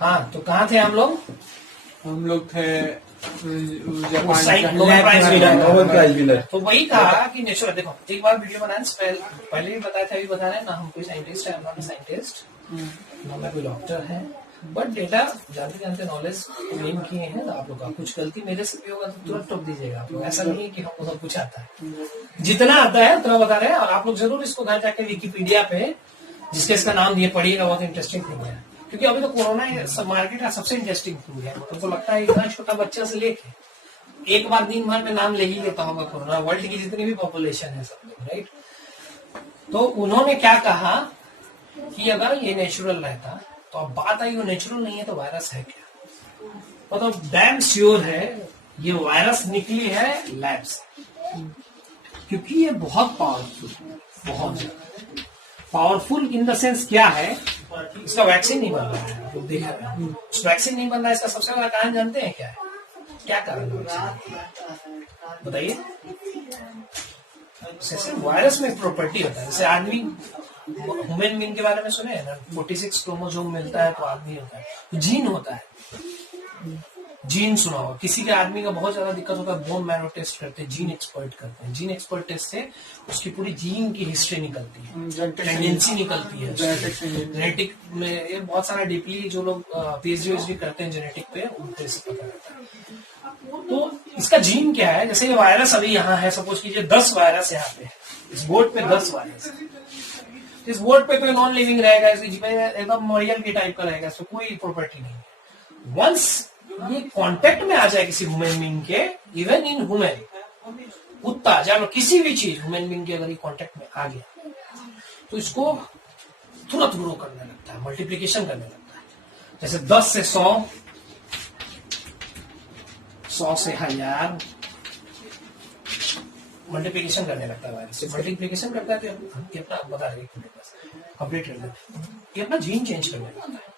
हाँ, तो कहाँ थे हम लोग? हम लोग थे नोबेल प्राइज विनर। तो वही कहा कि नेचुरल, देखो एक बार वीडियो बनाने से पहले भी बताया था, अभी बता रहे हैं ना, हम कोई साइंटिस्ट है, नॉट साइंटिस्ट, ना मैं कोई डॉक्टर है, बट डेटा जानते जानते नॉलेज गेन किए हैं। तो आप लोग का कुछ गलती मेरे से भी होगा तो तुरंत टोक दीजिएगा आप लोग, ऐसा नहीं है कि हमको सब कुछ आता है, जितना आता है उतना बता रहे हैं। और आप लोग जरूर इसको घर जाके विकिपीडिया पे जिसके इसका नाम दिए पढ़िएगा, बहुत इंटरेस्टिंग थिंग है। क्योंकि अभी तो कोरोना मार्केट का सबसे इंटरेस्टिंग थिंग है। हमको लगता है इतना छोटा बच्चा से लेके एक बार दिन भर में नाम ले ही लेता होगा कोरोना, वर्ल्ड की जितनी भी पॉपुलेशन है सब लोग, राइट। तो उन्होंने क्या कहा कि अगर ये नेचुरल रहता, तो अब बात आई वो नेचुरल नहीं है तो वायरस है क्या। मतलब डैम श्योर है ये वायरस निकली है लैब से, क्योंकि ये बहुत पावरफुल, बहुत ज्यादा पावरफुल इन द सेंस क्या है, इसका वैक्सीन नहीं बन रहा है, आप लोग देख रहे हैं। वैक्सीन नहीं बन रहा है, इसका सबसे बड़ा कारण जानते हैं क्या है? क्या कारण है बताइए? जैसे वायरस में प्रॉपर्टी होता है, जैसे आदमी ह्यूमन बीइंग के बारे में सुने हैं ना, 46 क्रोमोसोम मिलता है तो आदमी होता है, तो जीन होता है, जीन सुना होगा। किसी के आदमी का बहुत ज्यादा दिक्कत होता है, बोन मैरो टेस्ट करते हैं, जीन एक्सपर्ट करते हैं, जीन एक्सपर्ट टेस्ट से उसकी पूरी जीन की हिस्ट्री निकलती है, टेंडेंसी निकलती है जेनेटिक में। ये बहुत सारा डीपली जो लोग पीएचडी करते हैं जेनेटिक पे, उनसे से पता रहता है। तो इसका जीन क्या है? जैसे ये वायरस अभी यहाँ है, सपोज कीजिए 10 वायरस यहाँ पे, इस बोर्ड पे 10 वायरस, इस बोर्ड पे कोई नॉन लिविंग रहेगा, एकदम मॉरियल के टाइप का रहेगा, इसमें कोई प्रॉपर्टी नहीं है। वंस ये कांटेक्ट में आ जाए किसी ह्यूमन बीइंग के, इवन इन ह्यूमन, कुत्ता जानवर किसी भी चीज ह्यूमन बीइंग के अगर ये कांटेक्ट में आ गया, तो इसको तुरंत ग्रो करने लगता है, मल्टीप्लिकेशन करने लगता है। जैसे 10 से 100, 100 से 1000 मल्टीप्लिकेशन करने लगता है। वायरस से मल्टीप्लिकेशन करता है तो ये अपना बता रहे अपडेट कर देता है, ये अपना जीन चेंज करने लगता है।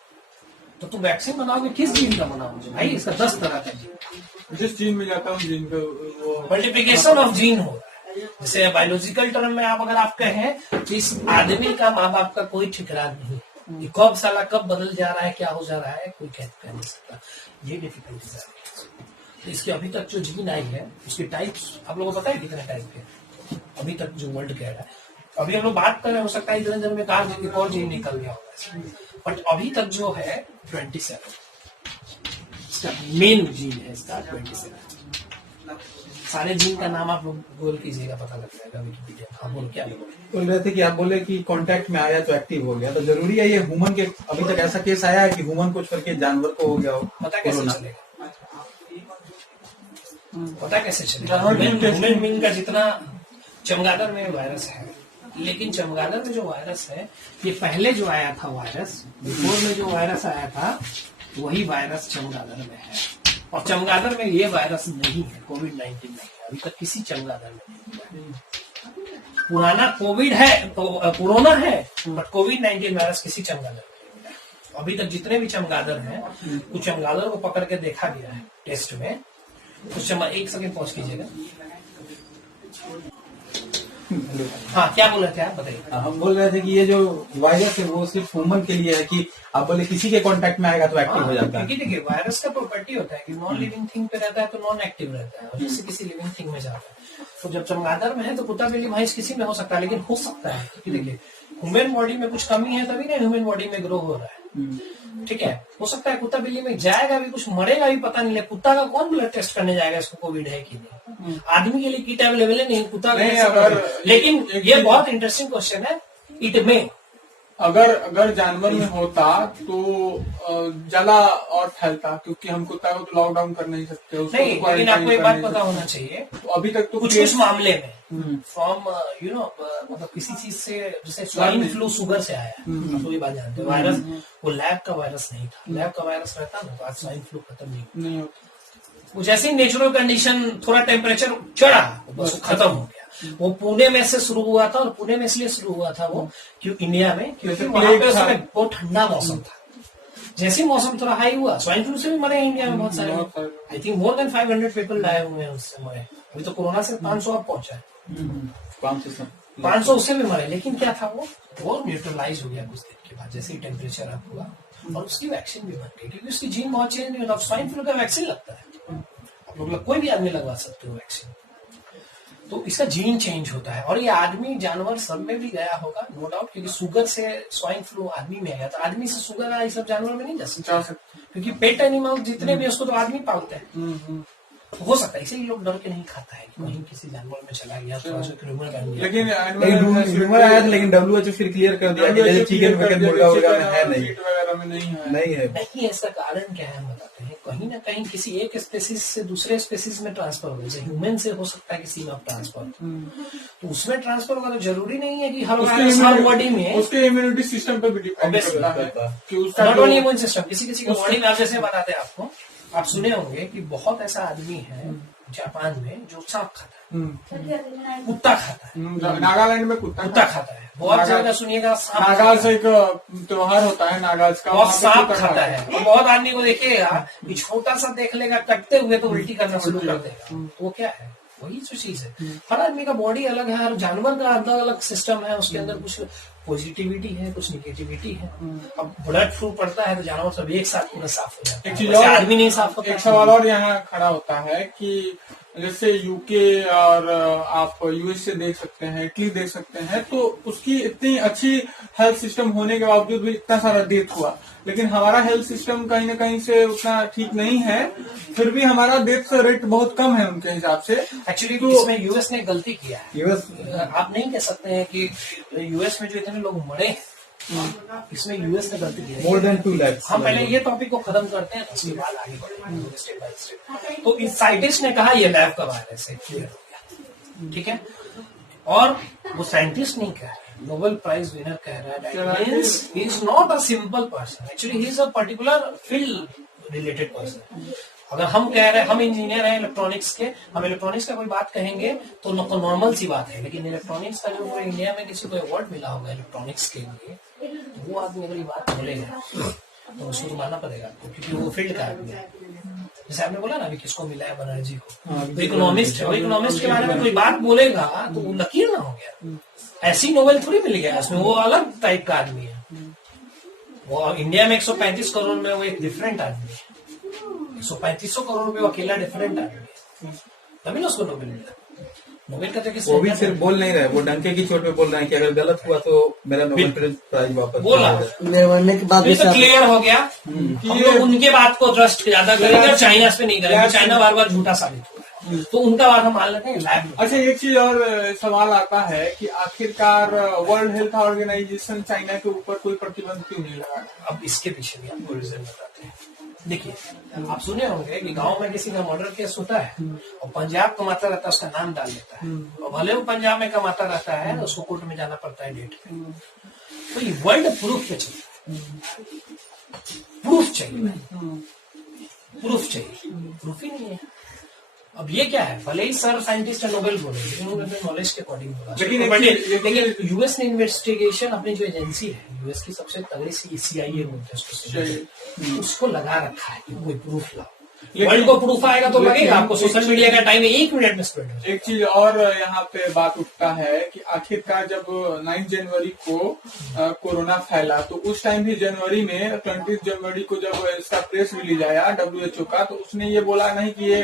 तो तुम वैक्सीन बनाओगे किस जीन का बनाओगे भाई? इसका 10 तरह का जीन, जिस जीन में जाता हूँ जीन का वो मल्टीप्लिकेशन ऑफ जीन हो रहा है। जैसे बायोलॉजिकल टर्म में आप अगर आप कहें तो इस आदमी का माँ बाप का कोई ठिकाना नहीं, ये कब साला कब बदल जा रहा है, क्या हो जा रहा है, कोई कह नहीं सकता। ये डिफिकल्टीज आ रही है। तो इसके अभी तक जो जीन आई है उसके टाइप्स आप लोगों को पता है कितने टाइप के अभी तक जो वर्ल्ड कह रहा है? अभी हम लोग बात कर रहे, हो सकता है इतने दिन में कहा एक और जीन निकल गया होगा, बट अभी तक जो है 27 इसका मेन जीन है, इसका 27। सारे जीन का नाम आप लोग गूगल कीजिएगा, पता लग जाएगा विकिपीडिया। हाँ बोलो, क्या बोल रहे थे कि आप बोले कि कांटेक्ट में आया तो एक्टिव हो गया, तो जरूरी है ये ह्यूमन के? अभी तक ऐसा केस आया है कि ह्यूमन को छोड़ के जानवर को हो गया हो? पता कैसे चलेगा? पता कैसे चलेगा? ह्यूमन बीइंग का जितना चमगादड़ में वायरस है, लेकिन चमगादड़ में जो वायरस है, ये पहले जो आया था वायरस, बिफोर में जो वायरस आया था वही वायरस चमगादड़ में है। और चमगादड़ में ये वायरस नहीं है, कोविड-19 नहीं है, अभी तक किसी चमगादड़ में नहीं है। पुराना कोविड है तो कोरोना है, बट कोविड-19 वायरस किसी चमगादड़ में नहीं है। अभी तक जितने भी चमगादड़ हैं, कुछ चमगादड़ को पकड़ के देखा गया है टेस्ट में। कुछ एक सेकंड पॉज कीजिएगा। हाँ, क्या बोल रहे थे आप, बताइए। हम बोल रहे थे कि ये जो वायरस है वो सिर्फ ह्यूमन के लिए है कि आप बोले किसी के कांटेक्ट में आएगा तो एक्टिव हो जाता है? देखिए वायरस का प्रॉपर्टी होता है कि नॉन लिविंग थिंग पे रहता है तो नॉन एक्टिव रहता है, और जैसे किसी लिविंग थिंग में जाता है। तो जब चमगादड़ में है तो कुत्ता बिल्ली भैंस किसी में हो सकता है, लेकिन हो सकता है क्योंकि देखिए ह्यूमन बॉडी में कुछ कमी है तभी ना ह्यूमन बॉडी में ग्रो हो रहा है, ठीक है। हो सकता है कुत्ता बिल्ली में जाएगा भी, कुछ मरेगा भी, पता नहीं। कुत्ता का कौन ब्लड टेस्ट करने जाएगा इसको कोविड है कि नहीं? आदमी के लिए किट अवेलेबल है नहीं, कुत्ता नहीं अगर। लेकिन ये बहुत इंटरेस्टिंग क्वेश्चन है। इट में अगर जानवर में होता तो जला और फैलता, क्योंकि हम कुत्ता को तो लॉकडाउन कर नहीं सकते, उसको नहीं, लेकिन आपको एक बात पता होना चाहिए, तो अभी तक तो कुछ मामले में फ्रॉम मतलब किसी चीज से, जैसे स्वाइन फ्लू शुगर से आया, आप ये बात जानते हैं। वायरस वो लैब का वायरस नहीं था, लैब का वायरस रहता ना तो आज स्वाइन फ्लू खत्म नहीं होता। वो जैसे ही नेचुरल कंडीशन थोड़ा टेम्परेचर चढ़ा बस खत्म हो गया। वो पुणे में से शुरू हुआ था, और पुणे में इसलिए शुरू हुआ था वो क्यों इंडिया में, क्योंकि वहां पे उसमें बहुत ठंडा मौसम था। जैसे मौसम थोड़ा हाई हुआ, स्वाइन फ्लू से भी मरे इंडिया में बहुत सारे। I think more than 500 people आए हुए हैं उससे मरे। अभी तो कोरोना से 500 अब पहुंचा है, 500 उससे भी मरे। लेकिन क्या था वो न्यूट्रलाइज हो गया कुछ दिन के बाद, जैसे ही टेम्परेचर अप हुआ और उसकी वैक्सीन भी बन गई, क्योंकि उसकी जीन बहुत चेंज नहीं होता। स्वाइन फ्लू का वैक्सीन लगता है, आप लोग कोई भी आदमी लगवा सकते हो वैक्सीन, तो इसका जीन चेंज होता है। और ये आदमी जानवर सब में भी गया होगा नो डाउट, क्योंकि शुगर से स्वाइन फ्लू आदमी में आया, तो आदमी से शुगर आया, ये सब जानवर में नहीं जा सकता, क्योंकि पेट एनिमल जितने भी उसको तो आदमी पालते हैं। हो सकता है इसीलिए लोग डर के नहीं खाता है कि कहीं किसी जानवर में चला गया, थोड़ा सा ह्यूमर बन गया। लेकिन ह्यूमर आया था, लेकिन WHO फिर क्लियर कर दिया कि जैसे चिकन विकन मुर्गा उर्गा में है नहीं, वगैरह में नहीं है। नहीं, इसका कारण क्या है हम बताते हैं। कहीं ना कहीं किसी एक स्पेसीज से दूसरे स्पेसीज में ट्रांसफर हो, जैसे ह्यूमन से हो सकता है किसी में ट्रांसफर, तो उसमें ट्रांसफर होगा, तो जरूरी नहीं है कि हर बॉडी में उसके इम्यूनिटी सिस्टम पे भी डिपेंड करता है कि उसका नॉट ओनली इम्यून सिस्टम, किसी किसी का बॉडी में। जैसे बताते हैं आपको, आप सुने होंगे कि बहुत ऐसा आदमी है जापान में जो सांप खाता है, कुत्ता खाता है, नागालैंड में कुत्ता खाता है, बहुत जगह सुनिएगा नागाल से एक त्योहार होता है नागाज का, बहुत सांप खाता है। और बहुत आदमी को देखिएगा कि छोटा सा देख लेगा कटते हुए तो उल्टी करना शुरू कर देगा, तो वो क्या है, वही जो चीज है। हर आदमी का बॉडी अलग है, हर जानवर का अलग अलग सिस्टम है, उसके अंदर कुछ पॉजिटिविटी है, कुछ निगेटिविटी है। अब ब्लड फ्लू पड़ता है तो जानवर सब एक साथ पूरा साफ हो जाता है, वैसे आदमी नहीं साफ होता। एक सवाल और यहाँ खड़ा होता है कि जैसे यूके और आप यूएसए देख सकते हैं, इटली देख सकते हैं, तो उसकी इतनी अच्छी हेल्थ सिस्टम होने के बावजूद भी इतना सारा डेथ हुआ, लेकिन हमारा हेल्थ सिस्टम कहीं ना कहीं से उतना ठीक नहीं है, फिर भी हमारा डेथ रेट बहुत कम है उनके हिसाब से। एक्चुअली तो इसमें यूएस ने गलती किया है। यूएस आप नहीं कह सकते हैं कि यूएस में जो इतने लोग मरे हैं, इसमें यूएस ने गलती की है। More than 2 lakh. हम पहले ये टॉपिक को खत्म करते हैं, उसके बाद आगे बढ़ेंगे स्टेप बाय स्टेप। तो इस साइंटिस्ट ने कहा ये लैब का वायरस है, क्लियर हो गया, ठीक है। और वो साइंटिस्ट नहीं कह रहे, नोबेल प्राइज विनर कह रहा है, he is not a simple person, actually he is a particular field related person. अगर हम कह रहे हैं, हम इंजीनियर हैं इलेक्ट्रॉनिक्स के, हम इलेक्ट्रॉनिक्स का कोई बात कहेंगे तो नॉर्मल सी बात है, लेकिन इलेक्ट्रॉनिक्स का जो पूरे इंडिया में किसी को अवार्ड मिला होगा इलेक्ट्रॉनिक्स के लिए, तो वो आदमी अगर ये बात बोलेगा तो उसको तो मानना पड़ेगा आपको, क्योंकि वो फील्ड का आदमी है। जैसे आपने बोला ना अभी किसको मिला है बनर्जी को, तो इकोनॉमिस्ट है, इकोनॉमिस्ट के बारे में कोई बात बोलेगा तो वो लकीर ना हो गया, ऐसी नोबेल थोड़ी मिल गया उसमें, वो अलग टाइप का आदमी है। वो इंडिया में 135 करोड़ में वो एक डिफरेंट आदमी है, 135 करोड़ में वो अकेला डिफरेंट आदमी है, तभी ना उसको नोबेल मिला। नोबेल का तो वो भी सिर्फ बोल नहीं रहे, वो डंके की चोट पे बोल रहे हैं कि अगर गलत हुआ तो मेरा नोबेल प्राइज वापस बोला, मरने के बाद तो क्लियर हो गया। हम लोग उनके बात को ट्रस्ट ज्यादा करेंगे और चाइना पे नहीं करेंगे, चाइना बार बार झूठा साबित हो रहा है, तो उनका बात हम मान लेते हैं लैब। अच्छा, एक चीज और सवाल आता है कि आखिरकार वर्ल्ड हेल्थ ऑर्गेनाइजेशन चाइना के ऊपर कोई प्रतिबंध क्यों नहीं लगा? अब इसके पीछे भी आपको रीजन बताते हैं। देखिए, आप सुने होंगे कि गांव में किसी का मर्डर केस होता है और पंजाब कमाता रहता है, उसका नाम डाल देता है, और भले वो पंजाब में कमाता रहता है, उसको कोर्ट में जाना पड़ता है डेट पे। तो ये वर्ल्ड प्रूफ पे चलता है, प्रूफ चाहिए, प्रूफ चाहिए, प्रूफ ही नहीं है। अब ये क्या है, भले ही सर साइंटिस्ट नोबेल बोले, लेकिन उन्होंने नॉलेज के अकॉर्डिंग बोला। लेकिन यूएस ने इन्वेस्टिगेशन, अपनी जो एजेंसी है यूएस की सबसे तगड़ी CIA बोलते हैं उसको लगा रखा है कि कोई प्रूफ लाओ। वर्ल्ड को प्रूफ आएगा तो लगेगा आपको, सोशल मीडिया का टाइम है 1 मिनट में स्प्रेड हो। एक चीज और यहाँ पे बात उठता है कि आखिरकार जब 9 जनवरी को कोरोना फैला, तो उस टाइम भी जनवरी में 20 जनवरी को जब इसका प्रेस रिलीज आया WHO का, तो उसने ये बोला नहीं कि ये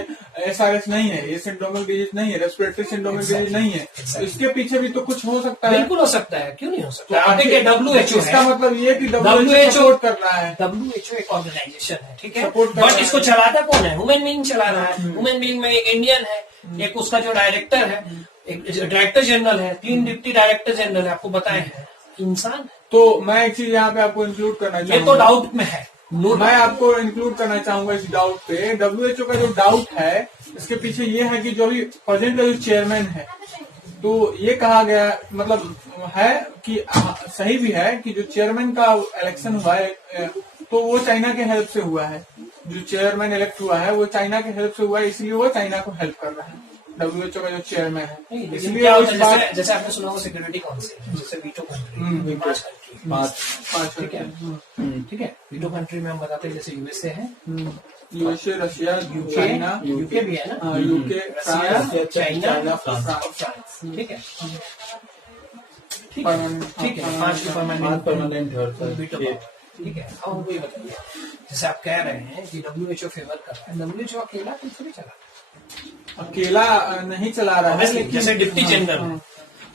SRS नहीं है, ये सिंड्रोमल डिजीज नहीं है, रेस्पिरेटरी सिंड्रोमल डिजीज नहीं है। तो इसके पीछे भी तो कुछ हो सकता है। बिल्कुल हो सकता है, क्यों नहीं हो सकता। WHO इसका मतलब ये कि WHO सपोर्ट कर रहा है। WHO एक ऑर्गेनाइजेशन है, ठीक है, बट इसको चलाता कौन है? ह्यूमन बीइंग चला रहा है। ह्यूमन बीइंग में एक इंडियन है, एक उसका जो डायरेक्टर है, एक डायरेक्टर जनरल है, 3 डिप्टी डायरेक्टर जनरल है, आपको बताए हैं, इंसान। तो मैं एक चीज यहाँ पे आपको इंक्लूड करना चाहूंगा, ये तो डाउट में है, मैं आपको इंक्लूड करना चाहूंगा इस डाउट पे। WHO का जो डाउट है, इसके पीछे ये है कि जो भी प्रेजेंट का जो चेयरमैन है, तो ये कहा गया, मतलब है कि सही भी है कि जो चेयरमैन का इलेक्शन हुआ है, तो वो चाइना के हेल्प से हुआ है। जो चेयरमैन इलेक्ट हुआ है वो चाइना के हेल्प से हुआ है, इसलिए वो चाइना को हेल्प कर रहा है। WHO का जो चेयरमैन है, इसलिए जैसे आपने सुना होगा सिक्योरिटी काउंसिल, जैसे वीटो कंट्री, 5 ठीक है, ठीक है। वीटो कंट्री में हम बताते हैं जैसे USA है, USA, रशिया, चाइना, यूके भी है ना, यूके, चाइना, फ्रांस, ठीक है, ठीक है, 5 परमानेंट वीटो ठीक है। अब हमको ये बताइए, जैसे आप कह रहे हैं कि WHO फेवर कर रहा है, WHO अकेला कुछ नहीं चला, अकेला नहीं चला रहा है, लेकिन जैसे डिप्टी जनरल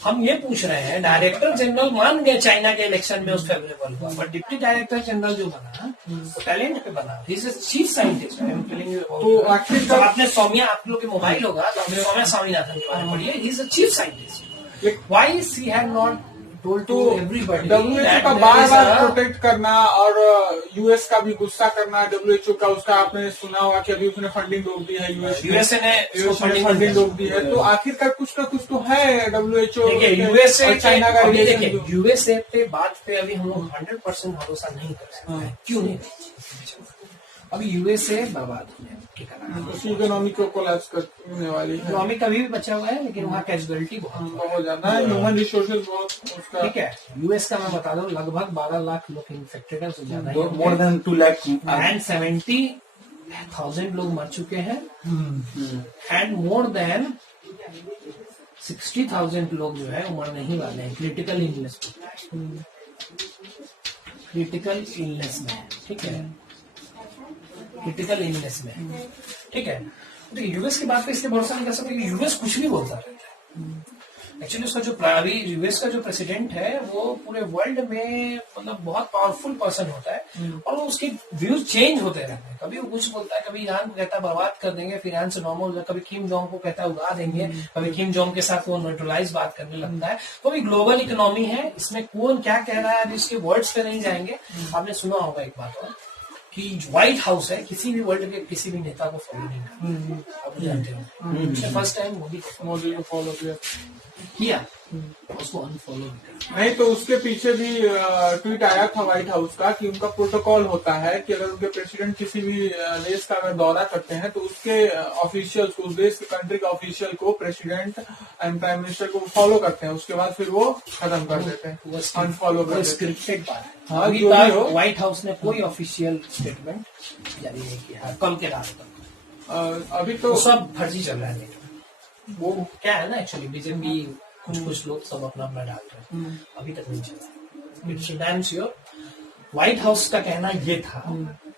हम ये पूछ रहे हैं, डायरेक्टर जनरल मान गए चाइना के इलेक्शन में उस फेवरेबल हुआ, बट डिप्टी डायरेक्टर जनरल जो बना वो टैलेंट पे बना, ही इज चीफ साइंटिस्ट। तो आखिर तो आपने सौम्या, आप लोग के मोबाइल होगा तो आपने सौम्या स्वामीनाथन के बारे में पढ़िए, he is a chief scientist. Why she have not told to everybody WHO का बार बार प्रोटेक्ट करना और यूएस का भी गुस्सा करना, WHO का, उसका आपने सुना होगा कि अभी उसने फंडिंग रोक दी है, यूएसए ने फंडिंग रोक दी है, तो आखिरकार कुछ ना कुछ तो है WHO यूएसए और चाइना का रिलेशन। देखिए, यूएसए पे बात पे अभी हम लोग 100% भरोसा नहीं कर सकते हैं। क्यों नहीं? अभी यूएसए बर्बाद होने उसकी इकोनॉमी को कोलैप्स करने वाली है, इकोनॉमी कभी भी बचा हुआ है, लेकिन वहाँ कैजुअलिटी बहुत ज्यादा है, ह्यूमन रिसोर्सेज बहुत उसका। ठीक है। यूएस का मैं बता दूं, लगभग 12 लाख लोग इन्फेक्टेड है, उससे ज्यादा मोर देन 2 लाख एंड 70,000 लोग मर चुके हैं, एंड मोर देन 60,000 लोग जो है वो मरने ही वाले हैं क्रिटिकल इलनेस में, क्रिटिकल इलनेस में। ठीक है, क्रिटिकल इलनेस में। ठीक है। तो यूएस की बात पे इसलिए भरोसा नहीं कर सकते कि यूएस कुछ भी बोलता रहता है। एक्चुअली उसका जो अभी यूएस का जो प्रेसिडेंट है वो पूरे वर्ल्ड में मतलब बहुत पावरफुल पर्सन होता है, और उसके व्यूज चेंज होते रहते हैं। कभी वो कुछ बोलता है, कभी ईरान को कहता है बर्बाद कर देंगे, फिर ईरान से नॉर्मल, कभी किम जोंग को कहता है उड़ा देंगे, कभी किम जोंग के साथ वो न्यूट्रलाइज बात करने लगता है। तो अभी ग्लोबल इकोनॉमी है, इसमें कौन क्या कह रहा है अभी इसके वर्ड्स पे नहीं जाएंगे। आपने सुना होगा एक बात और कि व्हाइट हाउस है किसी भी वर्ल्ड के किसी भी नेता को फॉलो नहीं करता, आप जानते हो। फर्स्ट टाइम मोदी को फॉलो किया, उसको अनफॉलो भी कर। नहीं, तो उसके पीछे भी ट्वीट आया था व्हाइट हाउस का कि उनका प्रोटोकॉल होता है कि अगर उनके प्रेसिडेंट किसी भी देश का अगर दौरा करते हैं तो उसके ऑफिशियल को, उस देश के कंट्री का ऑफिशियल को, प्रेसिडेंट एंड प्राइम मिनिस्टर को फॉलो करते हैं, उसके बाद फिर वो खत्म कर देते हैं, अनफॉलो कर देते हैं। स्क्रिप्टेड बात है। हाँ, अभी जो भी हो। व्हाइट हाउस ने कोई ऑफिशियल स्टेटमेंट जारी नहीं किया कल के रात तक। अभी तो सब फर्जी चल रहा है। वो क्या है ना, एक्चुअली बीजेपी कुछ लोग सब अपना डाल रहे हैं, अभी तक नहीं चला। It's damn sure. White house का कहना ये था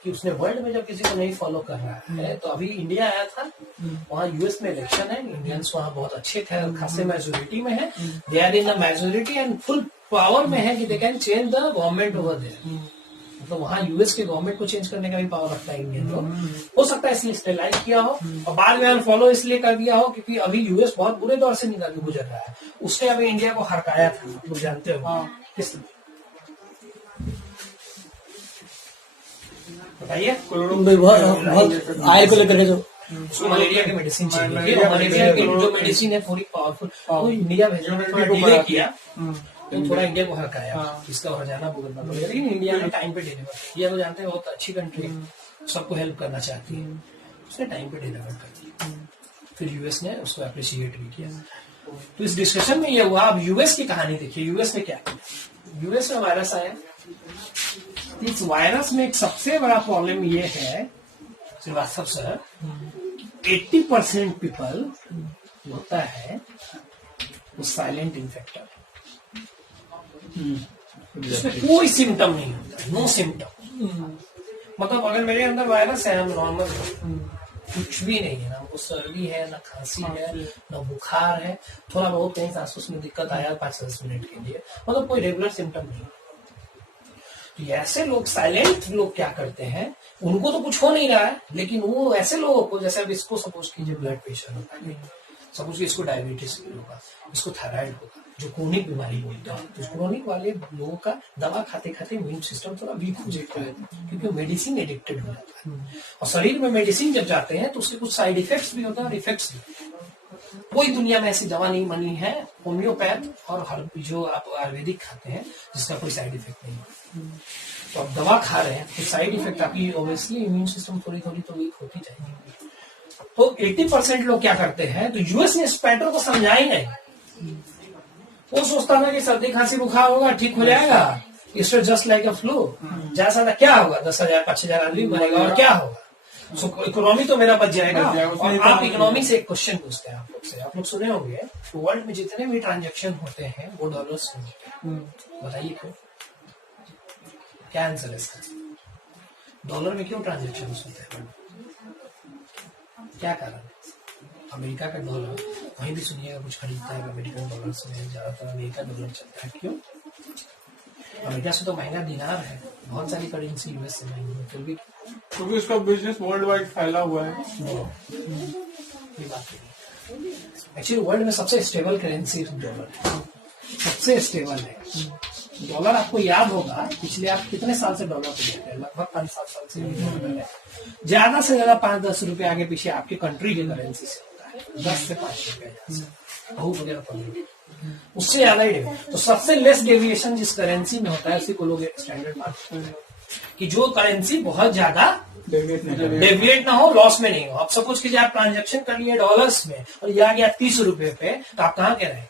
कि उसने वर्ल्ड में जब किसी को नहीं फॉलो कर रहा है, तो अभी इंडिया आया था, वहाँ यूएस में इलेक्शन है, इंडियंस वहाँ बहुत अच्छे खासे मेजोरिटी में है, they are in the majority and full power में है कि they can change the government over there. मतलब वहाँ यूएस के गवर्नमेंट को चेंज करने का भी पावर रखता है इंडियन लोग। हो सकता है इसलिए स्टेलाइज किया हो, और बाद में अनफॉलो इसलिए कर दिया हो क्योंकि अभी यूएस बहुत बुरे दौर से निकल के गुजर रहा है। उसने अभी इंडिया को हरकाया था, आप लोग जानते हो। किस बताइए, आय को लेकर जो मलेरिया की मेडिसिन चाहिए, मलेरिया की जो मेडिसिन है पूरी पावरफुल, तो इंडिया भेजने में थोड़ा डिले किया, तो थोड़ा इंडिया को हरकाया, इसका हरजाना भुगतना पड़ेगा। लेकिन इंडिया ने टाइम पे डिलीवर किया, तो जानते हैं बहुत अच्छी कंट्री है, सबको हेल्प करना चाहती है, उसने टाइम पे डिलीवर कर दिया, फिर यूएस ने उसको अप्रिशिएट भी किया। तो इस डिस्कशन में ये हुआ। अब यूएस की कहानी देखिए, यूएस में क्या किया। यूएस में वायरस आया, इस वायरस में एक सबसे बड़ा प्रॉब्लम ये है श्रीवास्तव सर, 80% पीपल होता है वो साइलेंट इन्फेक्टर, जिसमें कोई सिम्टम नहीं होता, नो सिम्टम। मतलब अगर मेरे अंदर वायरस है, हम नॉर्मल कुछ भी नहीं है, ना हमको सर्दी है, ना खांसी है, ना बुखार है, थोड़ा बहुत कहीं सांस में दिक्कत आया 5-10 मिनट के लिए, मतलब कोई रेगुलर सिम्टम नहीं। तो ऐसे लोग, साइलेंट लोग क्या करते हैं, उनको तो कुछ हो नहीं रहा है, लेकिन वो ऐसे लोगों को, जैसे अब इसको सपोज कीजिए ब्लड प्रेशर होता है, सपोज कीजिए इसको डायबिटीज होगा, इसको थायराइड होगा, जो क्रोनिक बीमारी बोलते हैं, तो क्रोनिक वाले लोगों का दवा खाते खाते इम्यून सिस्टम थोड़ा वीक हो जाता है, क्योंकि मेडिसिन एडिक्टेड हो जाता है, और शरीर में मेडिसिन जब जाते हैं तो उसके कुछ साइड इफेक्ट्स भी होते हैं और इफेक्ट्स भी। कोई दुनिया में ऐसी दवा नहीं बनी है होम्योपैथ और जो आप आयुर्वेदिक खाते हैं जिसका कोई साइड इफेक्ट नहीं है। तो आप दवा खा रहे हैं तो साइड इफेक्ट आपकी ऑब्वियसली इम्यून सिस्टम थोड़ी थोड़ी तो वीक होती जाएगी। तो 80% लोग क्या करते हैं, तो यूएस ने इस पैटर्न को समझा ही नहीं। वो सोचता था कि सर्दी खांसी बुखार होगा, ठीक हो जाएगा, it's just like a flu, जैसा क्या होगा, 10,000-5,000 आदमी मरेगा और क्या होगा, इकोनॉमी तो मेरा बच जाएगा। और आप इकोनॉमी से एक क्वेश्चन पूछते हैं आप लोग से, आप लोग सुने होंगे वर्ल्ड में जितने भी ट्रांजैक्शन होते हैं वो डॉलर्स में होते हैं, बताइए क्यों? क्या आंसर है इसका? डॉलर में क्यों ट्रांजेक्शन होते हैं? क्या कारण है? अमेरिका का डॉलर वहीं भी सुनिएगा कुछ खरीदता है अमेरिकन डॉलर्स में, ज्यादातर अमेरिका डॉलर चलता है। क्यों? अमेरिका से तो महंगा दिनार है, बहुत सारी करेंसी यूएस से महंगी है, फिर भी क्योंकि उसका बिजनेस वर्ल्ड वाइड फैला हुआ है। ये बात नहीं। एक्चुअली वर्ल्ड में सबसे स्टेबल करेंसी डॉलर है, सबसे स्टेबल है डॉलर। आपको याद होगा पिछले आप कितने साल से डॉलर को देखते हैं, लगभग 5-7 साल से डॉलर है। ज्यादा से ज्यादा 5-10 रुपए आगे पीछे आपके कंट्री के करेंसी से होता है, 10 से 5 रुपए, बहुत हो गया 15, उससे ज्यादा ही। तो सबसे लेस डेविएशन जिस करेंसी में होता है उसी को लोग स्टैंडर्ड मानते हैं, कि जो करेंसी बहुत ज्यादा डेविएट ना हो, लॉस में नहीं हो। अब सपोज कीजिए आप ट्रांजेक्शन कर लिए डॉलर्स में और ये आ गया 30 रुपए पे, तो आप कहाँ के रहेंगे?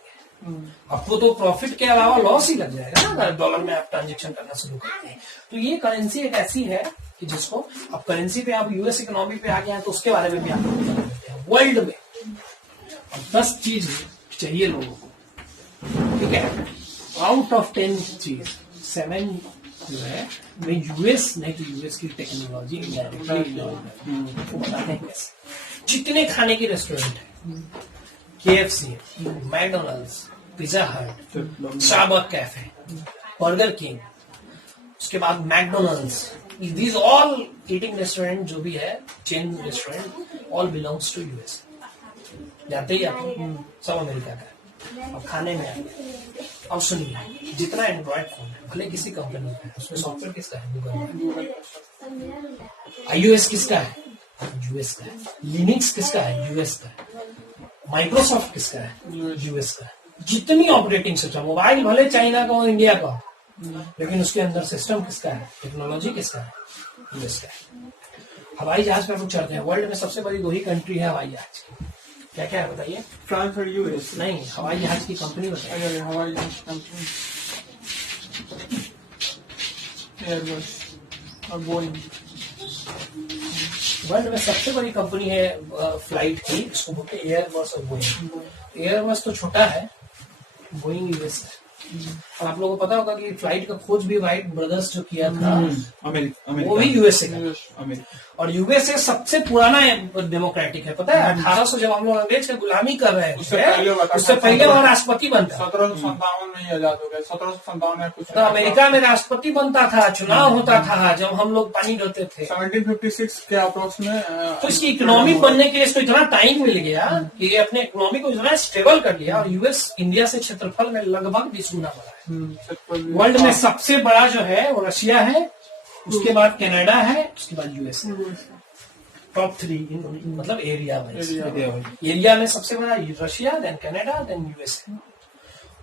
आपको तो प्रॉफिट के अलावा लॉस ही लग जाएगा ना अगर डॉलर में आप ट्रांजेक्शन करना शुरू करते हैं। तो ये करेंसी एक ऐसी है कि जिसको अब करेंसी पे आप यूएस इकोनॉमी पे आ गए हैं तो उसके बारे में भी आप लोग बता देते हैं। वर्ल्ड में अब 10 चीज चाहिए लोगों को, ठीक है, आउट ऑफ 10 चीज 7 जो है वे यूएस नहीं तो यूएस की टेक्नोलॉजी इनडायरेक्टली वो बताते हैं कैसे। जितने खाने के रेस्टोरेंट है, KFC, McDonald's, Pizza Hut, Starbucks cafe, Burger King, उसके बाद McDonald's, these all eating restaurant जो भी है chain restaurant all belongs to US. जानते ही आप सब अमेरिका का है। अब खाने में आए, अब सुनिए, जितना एंड्रॉइड फोन है भले किसी कंपनी का है, उसमें सॉफ्टवेयर किसका है? गूगल का। iOS किसका है? यूएस का है। लिनक्स किसका है? यूएस का है। माइक्रोसॉफ्ट किसका है? यूएस का है। जितनी ऑपरेटिंग सिस्टम, मोबाइल भले चाइना का हो इंडिया का हो, लेकिन उसके अंदर सिस्टम किसका है? टेक्नोलॉजी किसका है? यूएस का है। हवाई जहाज पे हम चढ़ते हैं, वर्ल्ड में सबसे बड़ी 2 ही कंट्री है हवाई जहाज की, क्या क्या है बताइए? फ्रांस और यूएस। नहीं, हवाई जहाज की कंपनी बताइए। हवाई जहाज कंपनी एयरबस और बोइंग। वर्ल्ड में सबसे बड़ी कंपनी है फ्लाइट की, उसको बोलते हैं एयरबस और बोइंग। एयरबस तो छोटा है, बोइंग यूएस है। और आप लोगों को पता होगा कि फ्लाइट का खोज भी राइट ब्रदर्स जो किया था वो भी यूएसए का। और यूएसए सबसे पुराना डेमोक्रेटिक है, पता है? 1800 जब हम लोग अंग्रेज का गुलामी कर रहे हैं उससे पहले वहाँ राष्ट्रपति बनता। 1757 में ही आजाद हो गया, 1757 में कुछ। तो अमेरिका में राष्ट्रपति बनता था, चुनाव होता था जब हम लोग पानी ढोते थे 1756 के अप्रोक्स में। तो इसकी इकोनॉमी बनने के लिए इसको इतना टाइम मिल गया कि ये अपने इकोनॉमी को इतना स्टेबल कर लिया। और यूएस इंडिया से क्षेत्रफल में लगभग 20 गुना बड़ा है। वर्ल्ड में सबसे बड़ा जो है वो रशिया है, उसके बाद कनाडा है, उसके बाद यूएस है। टॉप 3 मतलब एरिया में सबसे बड़ा Russia, then Canada, then USA.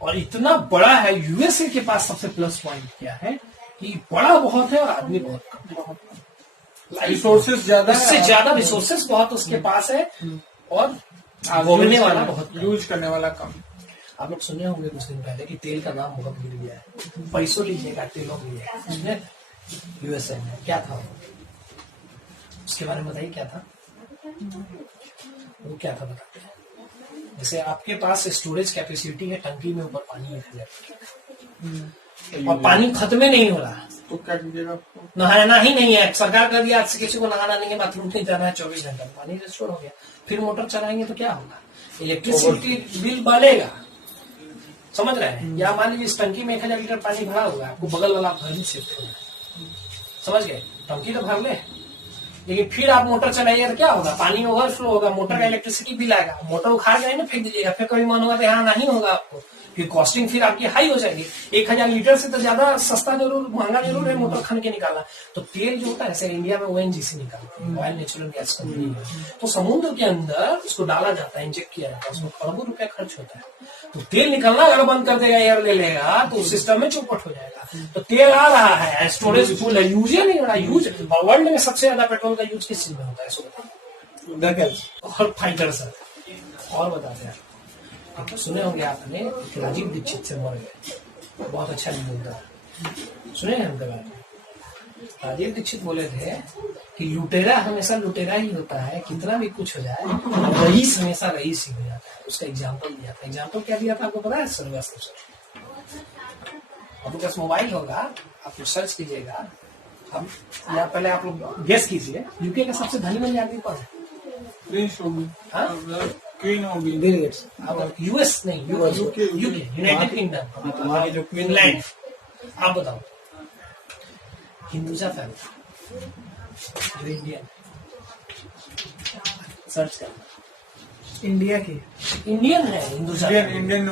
और इतना बड़ा है यूएसए के पास सबसे प्लस पॉइंट क्या है कि बड़ा बहुत है और आदमी बहुत कम है। रिसोर्सेज ज्यादा, इससे ज्यादा रिसोर्सेज बहुत उसके पास है और भोगने वाला बहुत, यूज करने वाला कम। आप लोग सुने होंगे कुछ दिन पहले कि तेल का दाम बहुत गिर गया है, पैसों लीजिएगा तेलों के लिए, सुने? यूएसए में क्या था उसके बारे में बताइए, क्या था वो? क्या था बताते हैं। जैसे आपके पास स्टोरेज कैपेसिटी है, टंकी में ऊपर पानी रख जाए और पानी खत्म नहीं हो रहा, तो क्या कीजिएगा? नहाना ही नहीं है। सरकार कर दिया आज से किसी को नहाना नहीं है, बाथरूम नहीं जाना है, 24 घंटा पानी स्टोर हो गया। फिर मोटर चलाएंगे तो क्या होगा? इलेक्ट्रिसिटी बिल बढ़ेगा, समझ रहे हैं? या मान लीजिए इस टंकी में 1000 लीटर पानी भरा हुआ है, आपको बगल वाला घर में शिफ्ट होना है, समझ गए? टंकी तो भर ले, लेकिन फिर आप मोटर चलाइए तो क्या होगा? पानी ओवरफ्लो होगा, मोटर का इलेक्ट्रिसिटी बिल आएगा, मोटर उखाड़ के ना फेंक दीजिएगा, फिर कभी मन होगा तो यहाँ नहीं होगा आपको, फिर कॉस्टिंग फिर आपकी हाई हो जाएगी। 1000 लीटर से तो ज्यादा सस्ता जरूर, महंगा जरूर है मोटर खन के निकालना। तो तेल जो होता है जैसे इंडिया में ONGC निकालते हैं, ऑयल नेचुरल गैस कंपनी है, तो समुद्र के अंदर उसको डाला जाता है, इंजेक्ट किया जाता है, उसमें खरबों रुपया खर्च होता है। तो तेल निकलना अगर बंद कर देगा, एयर ले लेगा, तो उस सिस्टम में चौपट हो जाएगा। तो तेल आ रहा है, स्टोरेज फुल है, यूज ही नहीं हो रहा। यूज वर्ल्ड में सबसे ज्यादा पेट्रोल का यूज किस चीज में होता है? और फाइटर सर और बताते हैं, तो सुने होंगे आपने राजीव दीक्षित से मर गए, बहुत अच्छा नहीं बोलता, सुने हैं उनके बारे में? राजीव दीक्षित बोले थे कि लुटेरा हमेशा लुटेरा ही होता है, कितना भी कुछ हो जाए, रईस हमेशा रईस ही हो जाता है। उसका एग्जाम्पल दिया था। एग्जाम्पल क्या दिया था आपको पता है? सर्वस्व। आपके पास मोबाइल होगा, आप सर्च कीजिएगा, हम या पहले आप लोग गेस कीजिए, यूके का सबसे धनी वाली आदमी कौन है? प्रिंस होगी, हाँ? क्वीन होगी, बिल गेट्स। अब यूएस नहीं, यूके, यूनाइटेड किंगडम, तुम्हारी जो क्वीन इंग्लैंड। आप बताओ, हिंदुजा फैमिली जो इंडियन, सर्च करना, इंडिया की इंडियन है हिंदुजा। इंडियन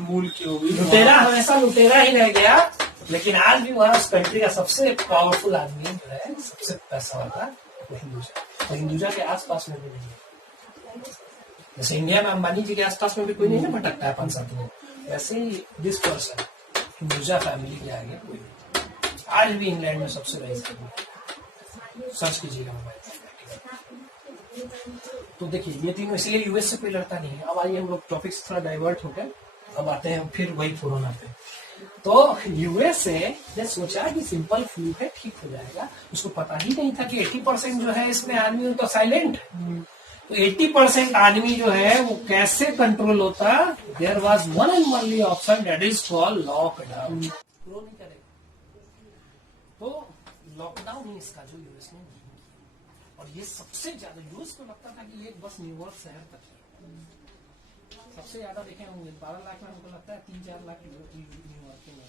मूल की होगी। लुटेरा हमेशा लुटेरा ही रह गया, लेकिन आज भी वहाँ उस कंट्री का सबसे पावरफुल आदमी जो है, सबसे पैसा वाला, वो हिंदुजा। और हिंदुजा के आसपास में भी नहीं है। जैसे इंडिया में अंबानी जी के आसपास में भी कोई नहीं है भटकता है 5-7 लोग, वैसे ही दिस पर्सन हिंदुजा फैमिली के आगे कोई नहीं। आज भी इंग्लैंड में सबसे रईस आदमी, सर्च कीजिएगा मोबाइल पर। तो देखिए ये तीनों, इसलिए यूएस से कोई लड़ता नहीं है। अब आइए हम लोग टॉपिक से थोड़ा डाइवर्ट हो गए, अब आते हैं फिर वही कोरोना पे। तो यूएसए ने सोचा कि सिंपल फ्लू है, ठीक हो जाएगा। उसको पता ही नहीं था कि 80% जो है इसमें आदमी तो साइलेंट, तो 80% आदमी जो है वो कैसे कंट्रोल होता। There was one and only option, that is called lockdown. Flow नहीं करेगा तो लॉकडाउन ही इसका जो यूएस ने नहीं किया। और ये सबसे ज्यादा यूएस को लगता था कि ये बस न्यूयॉर्क शहर तक है, सबसे ज्यादा देखे होंगे 12 लाख में, हमको लगता है 3-4 लाख न्यूयॉर्क में।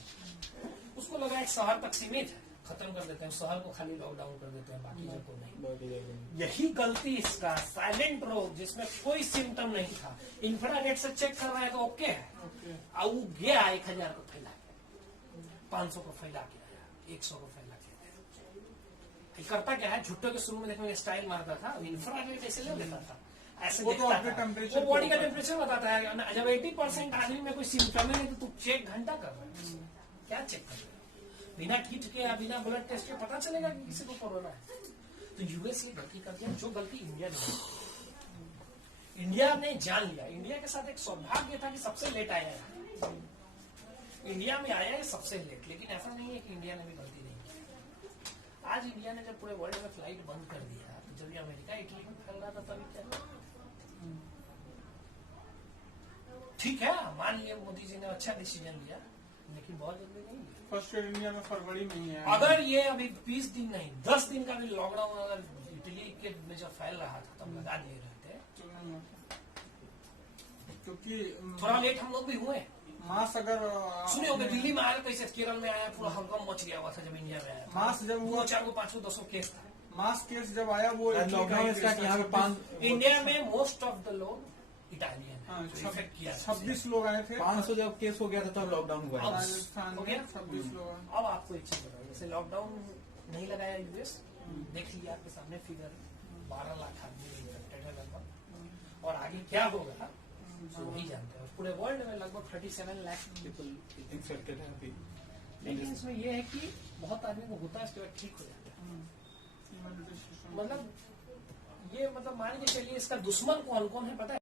उसको लगा एक शहर तक सीमित है, खत्म कर देते हैं शहर को, खाली लॉकडाउन कर देते हैं, बाकी जगह को नहीं। यही गलती इसका, साइलेंट रोग जिसमें कोई सिम्टम नहीं था, इंफ्रारेड से चेक कर रहे हैं तो ओके है, और वो गया 1000 को फैला के, 500 को फैला के आया, 100 को फैला के। करता क्या है, झुट्टो के शुरू में देखो स्टाइल मारता था, इंफ्रारेड ऐसे ले लेता था, ऐसे वो तो देखता आपके था, टेम्परेचर वो बॉडी का टेम्परेचर बताता है। जब 80% आदमी में कोई सिम्टम ही नहीं तो तू चेक घंटा कर रहा है, क्या चेक कर रहा है? बिना किट के या बिना ब्लड टेस्ट के पता चलेगा कि किसी को कोरोना है। तो यूएस ये गलती कर दिया, जो गलती इंडिया ने, इंडिया ने जान लिया। इंडिया के साथ एक सौभाग्य था कि सबसे लेट आया है, इंडिया में आया है सबसे लेट, लेकिन ऐसा नहीं है कि इंडिया ने भी गलती नहीं की। आज इंडिया ने जब पूरे वर्ल्ड में फ्लाइट बंद कर दिया, तो जब ये अमेरिका इटली में फैल रहा था तभी क्या, ठीक है मान लिया मोदी जी ने अच्छा डिसीजन लिया, लेकिन बहुत जल्दी नहीं लिया। फर्स्ट ईयर इंडिया में फरवरी में ही है। अगर ये अभी 20 दिन नहीं 10 दिन का भी लॉकडाउन अगर इटली के में जब फैल रहा था तब लगा दिए रहते, क्योंकि थोड़ा लेट हम लोग भी हुए। मास अगर सुने होंगे दिल्ली में आया, कैसे केरल में आया, पूरा हंगामा मच गया हुआ था जब इंडिया में आया। मास जब हुआ, 4 5 10 केस था। मास केस जब आया वो लॉकडाउन इसका कि यहाँ पे 5 इंडिया में मोस्ट ऑफ द लोग इटालियन हाँ, इफेक्ट किया 26 लोग आए थे। 500 जब केस हो गया था तब लॉकडाउन हुआ है। राजस्थान हो में गया? 26 लोग आए। अब आपको एक चीज बताओ, जैसे लॉकडाउन नहीं लगाया यूएस, देख लिया आपके सामने फिगर, 12 लाख आदमी इन्फेक्टेड है लगभग, और आगे क्या होगा तो वही जानते हैं। पूरे वर्ल्ड में लगभग 37 लाख पीपल इन्फेक्टेड है अभी। लेकिन इसमें यह है कि बहुत आदमी को होता है, इसके बाद ठीक हो जाता है। मतलब ये मान के चलिए इसका दुश्मन कौन कौन है पता है?